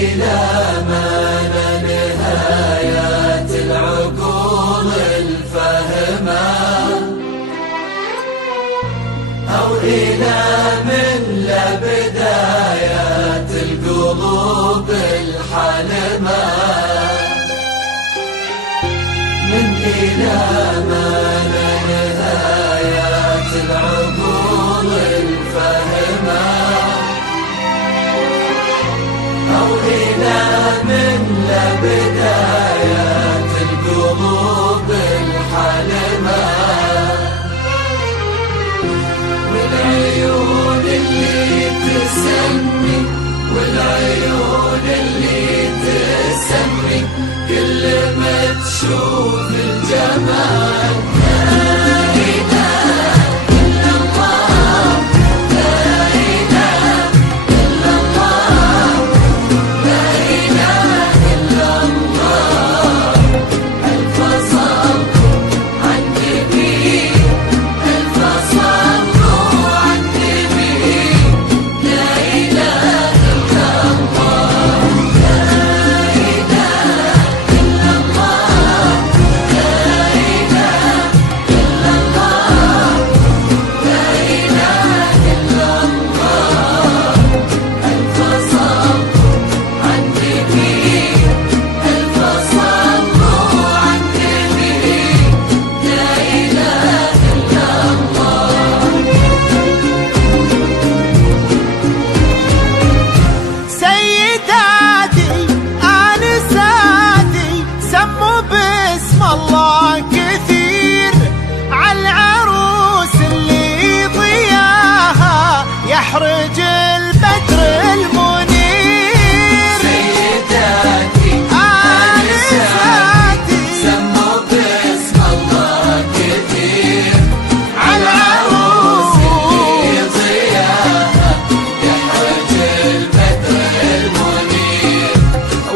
إلى ما لا نهاية العقول الفهمة، أو إلى من لا بداية القلوب الحلمة، من إلى ما لا نهاية العقول الفهمة، أو إلى من لا بداية القلوب الحلمة، والعيون اللي تسمي، والعيون اللي تسمي كل ما تشوف الجمال. يحرج البدر المنير، سيداتي آنساتي سموا باسم الله كثير، عالعروس اللي ضياها يحرج البدر المنير،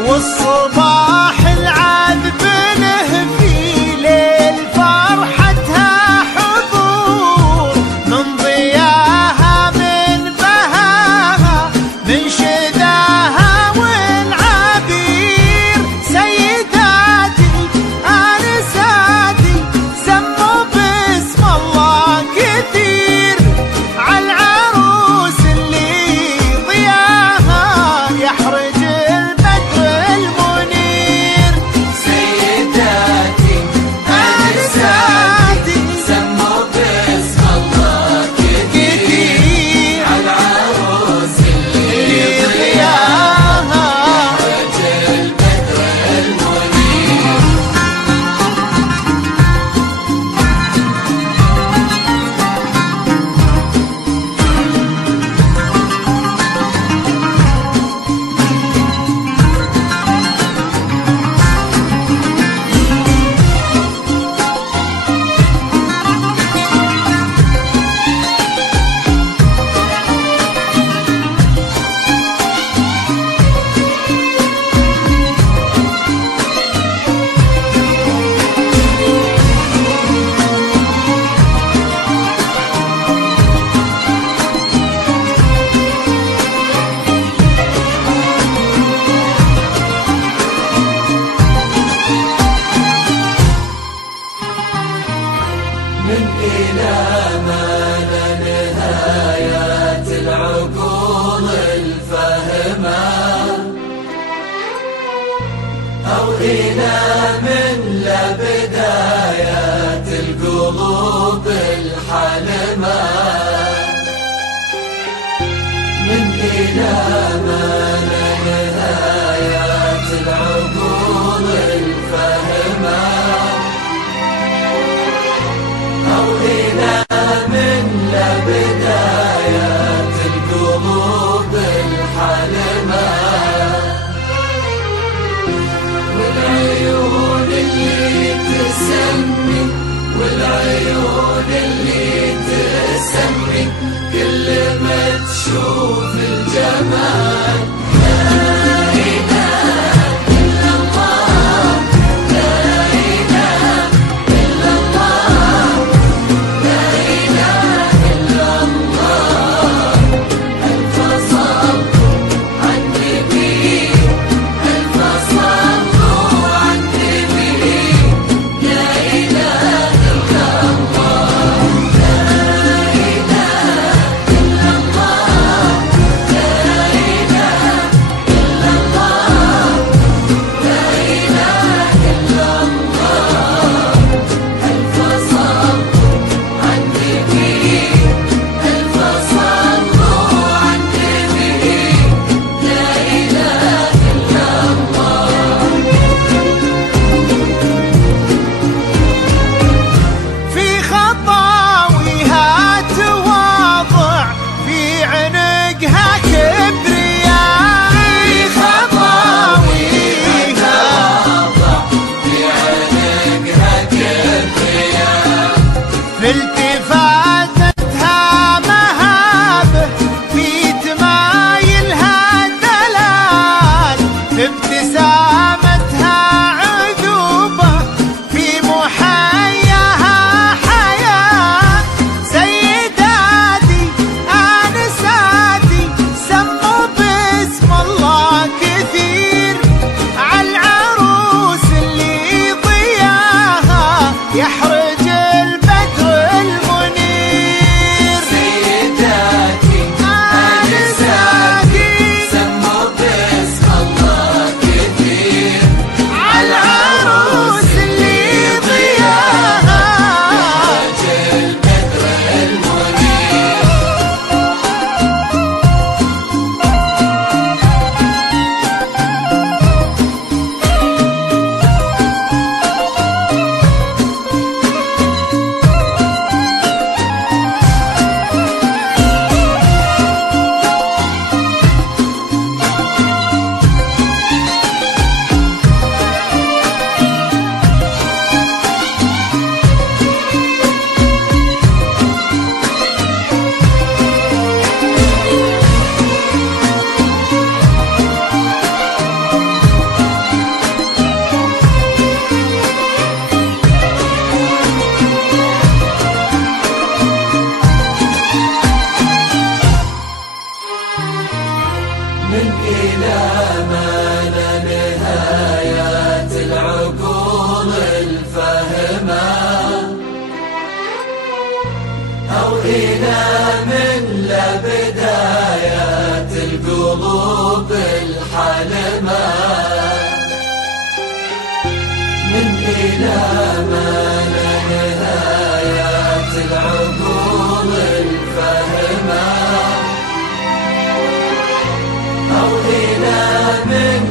والصباح العذب له في ليل فرحتها حضور، من ضياها من شذاها والعبير، سيداتي آنساتي سموا باسم الله كثير، عالعروس اللي ضياها يحرج البدر المنير، سيداتي آنساتي سموا باسم الله كثير، عالعروس من إلى ما لا نهاية العقول الفهمة، أو إلى من لا بداية القلوب الحلمة، من إلى ما لا نهاية العقول الفهمة، أو إلى من لا بداية القلوب الحلمة، والعيون اللي تسمي، والعيون اللي تسمي كل ما تشوف الجمال. إلى من لبداية القلوب الحلمة، من إلى ما لنهاية العقول الفهمة، أو إلى من